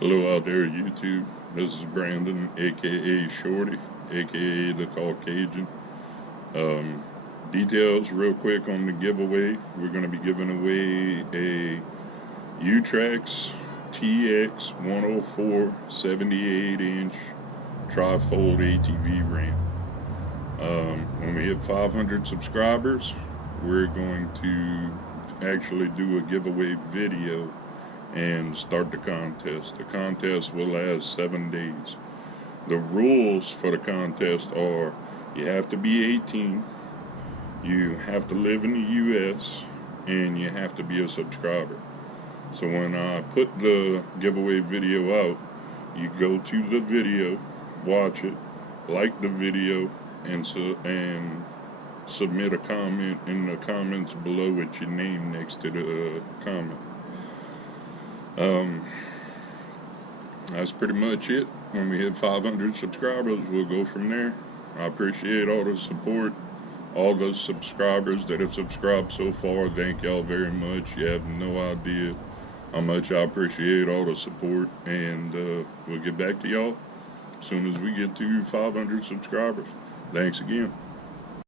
Hello out there, YouTube. This is Brandon, aka Shorty, aka the Cau-Cajun. Um, Details real quick on the giveaway. We're going to be giving away a U-Trax TX 104 78-inch tri-fold ATV ramp. When we hit 500 subscribers, we're going to actually do a giveaway video and start the contest. The contest will last 7 days. The rules for the contest are you have to be 18, you have to live in the US, and you have to be a subscriber. So when I put the giveaway video out, you go to the video, watch it, like the video, and submit a comment in the comments below with your name next to the comment. That's pretty much it. When we hit 500 subscribers, we'll go from there. I appreciate all the support, all those subscribers that have subscribed so far. Thank y'all very much. You have no idea how much I appreciate all the support, and we'll get back to y'all as soon as we get to 500 subscribers. Thanks again.